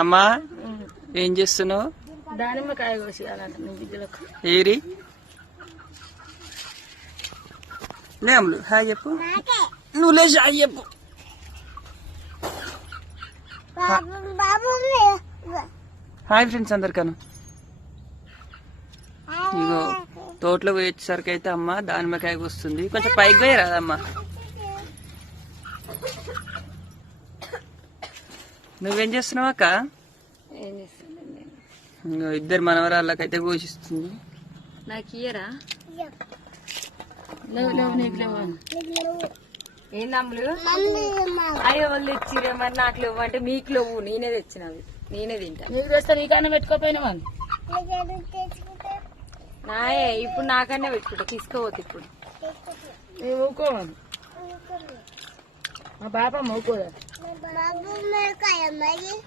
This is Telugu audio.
అమ్మా ఏం చేస్తున్నావు? దానిమ్మకాయ కోసేయాలంట నీ బిడ్డలకు. ఏరి నేములు హాయ్ చెప్పు. నువ్వు లేచి హాయ్ చెప్పు. Hi friends అందరికను. ఇగో తోటలో పోయేసరికి అయితే అమ్మ దానిమ్మకాయ వస్తుంది. కొంచెం పైకి పోయి రాదమ్మా. నువ్వేం చేస్తున్నావు అక్క? ఏం చేస్తానండి ఇంకో ఇద్దరు మనవరాళ్ళకైతే పోషిస్తుంది. నాకు ఇయ్యరా? నీకు లేవు. ఏం నమ్ములు? అయ్యో వాళ్ళు తెచ్చిరే మరి నాకు లేవు అంటే మీకు లేవు. నేనే తెచ్చినవి నేనే తింటా. నీకు తెస్తా నీకన్నా పెట్టుకోపోయినా వాళ్ళు నాయే. ఇప్పుడు నాకన్నా పెట్టుకుంటా. తీసుకోవద్దు ఇప్పుడు. ఊకోవాలి మా బాప ఊకోదా?